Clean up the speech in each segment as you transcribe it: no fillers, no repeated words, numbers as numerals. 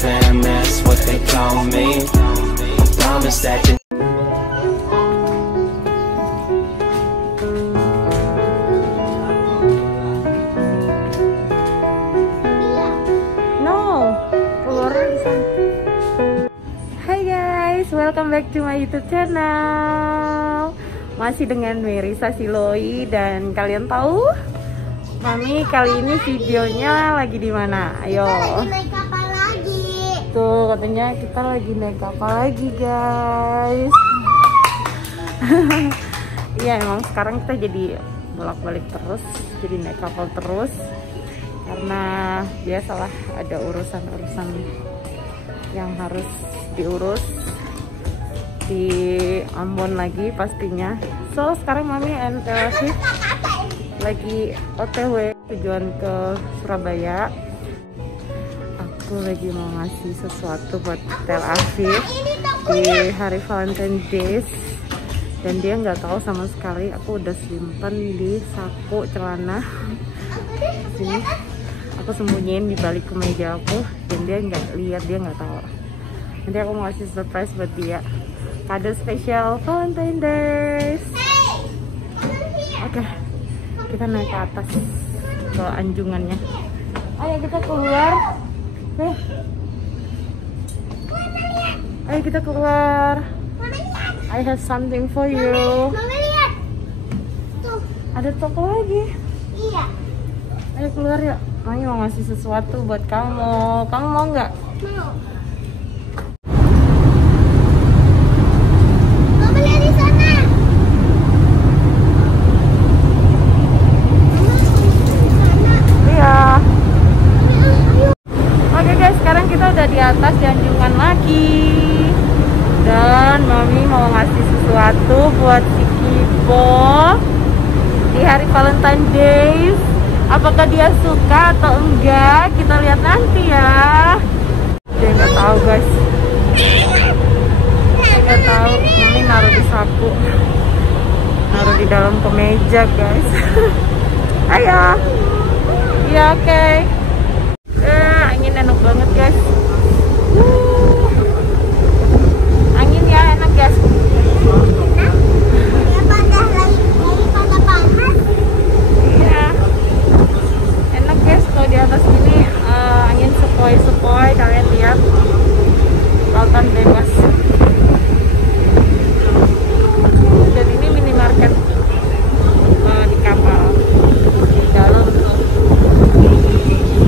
fam, that's what they call me. I promise that you welcome back to my YouTube channel. Masih dengan Merisa Siloi, dan kalian tahu Mami kali ini videonya lagi di mana? Ayo. Lagi naik kapal lagi. Tuh, katanya kita lagi naik kapal lagi, guys. Iya, emang sekarang kita jadi bolak-balik terus, jadi naik kapal terus. Karena biasalah ada urusan-urusan yang harus diurus di Ambon lagi pastinya. So sekarang Mami and Afif lagi OTW tujuan ke Surabaya. Aku lagi mau ngasih sesuatu buat Tel Afif di hari Valentine Days, dan dia nggak tahu sama sekali. Aku udah simpan di saku celana sini, aku sembunyiin di balik kemeja aku, dan dia nggak lihat, dia nggak tahu. Nanti aku mau kasih surprise buat dia, kado spesial Valentine Days. Oke, kita naik ke atas ke anjungannya. Ayo kita keluar. Ayo kita keluar. I have something for you. Mama lihat. Tuh. Ada toko lagi. Iya. Ayo keluar yuk. Mami mau ngasih sesuatu buat kamu. Kamu mau nggak? Mau. Di atas di anjungan lagi, dan Mami mau ngasih sesuatu buat si Kibo di hari Valentine Days. Apakah dia suka atau enggak, kita lihat nanti ya. Dia nggak tahu, guys. Dia nggak tahu. Mami naruh di saku, naruh di dalam kemeja, guys. Ayo. Ya, oke. Angin enak banget, guys. Angin ya, enak, guys. Pada panas. Iya, enak, guys. Kalau di atas ini angin sepoi-sepoi, kalian lihat, lautan bebas. Dan ini minimarket di kapal, di dalam tuh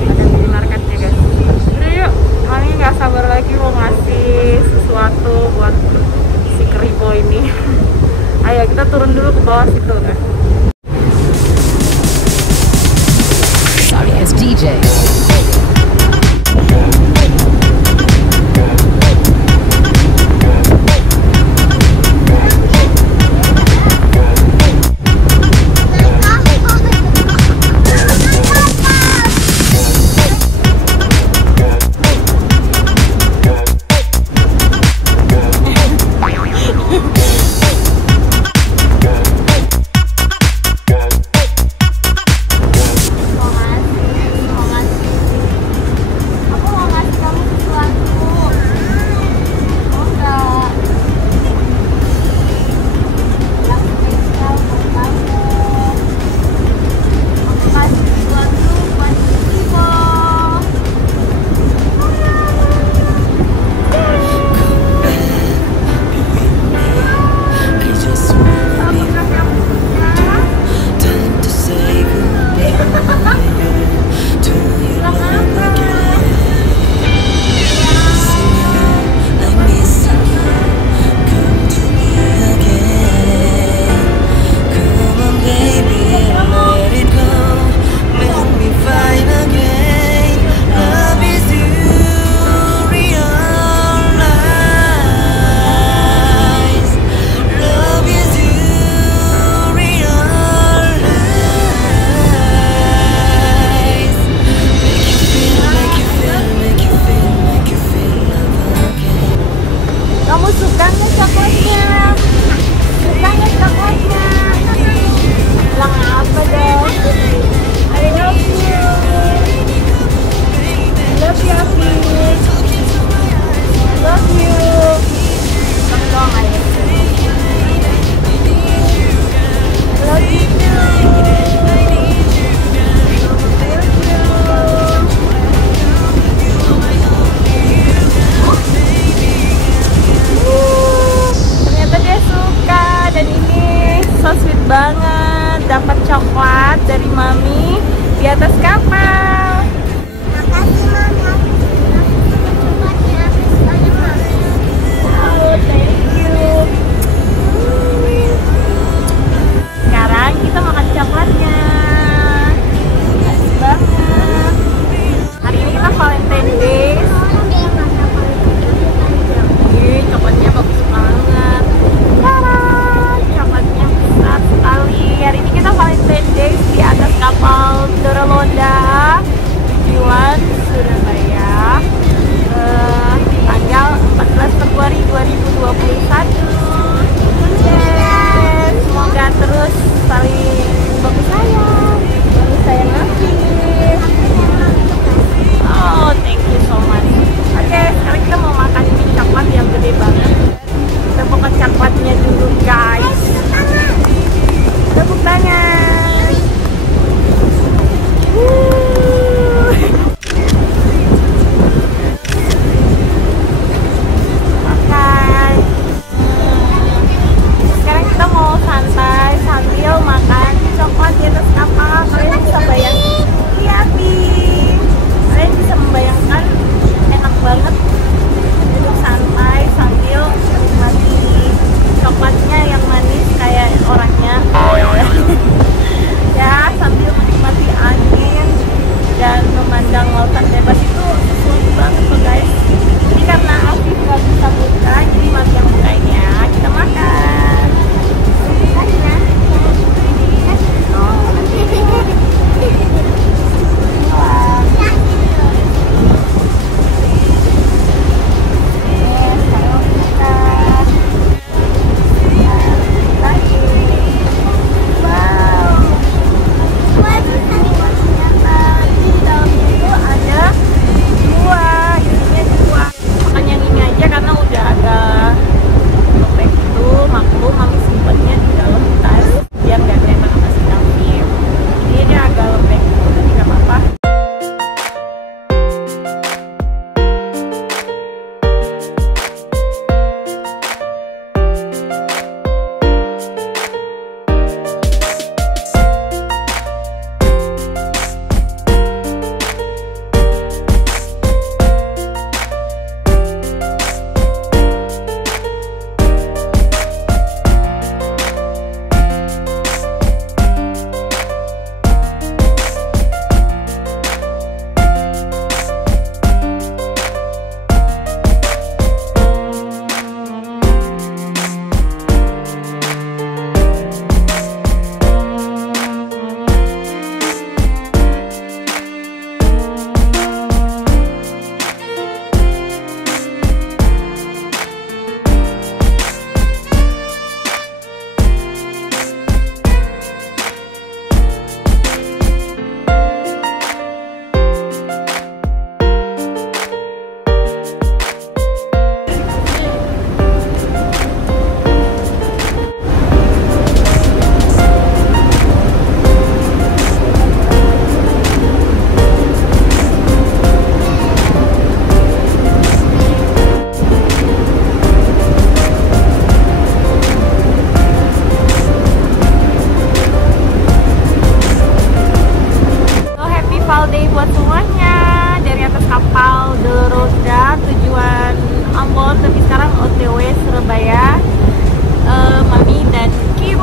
ada minimarketnya, guys. Udah yuk, Mami nggak sabar lagi mau ngasih sesuatu buat si Keribo ini. Ayo kita turun dulu ke bawah situ, kan. Sorry, it's DJ.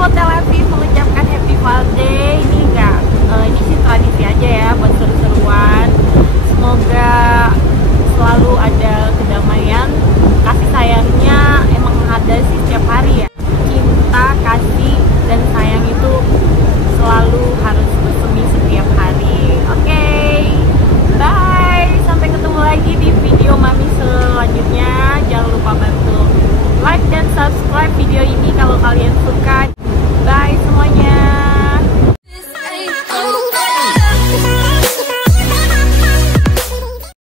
Hotel Aviv mengucapkan Happy Valday. Ini enggak, ini sih tradisi aja ya buat seru-seruan. Semoga selalu ada